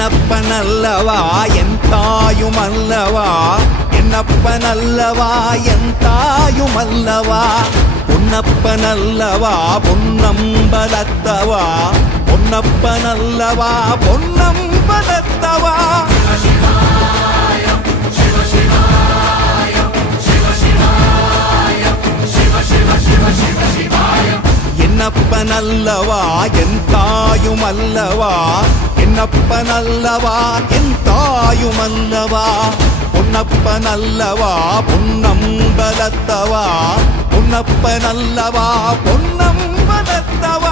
என்னப்பனல்லவா என் தாயுமல்லவா, என்னப்பனல்லவா என் தாயுமல்லவா, பொன்னப்பனல்லவா பொன்னம்பலத்தவா, பொன்னப்பனல்லவா பொன்னம்பலத்தவா. என்னப்பனல்லவா என் தாயுமல்லவா, என்னப்பனல்லவா என் தாயுமல்லவா, பொன்னப்பனல்லவா பொன்னம்பலத்தவா, பொன்னப்பனல்லவா பொன்னம்பலத்தவா.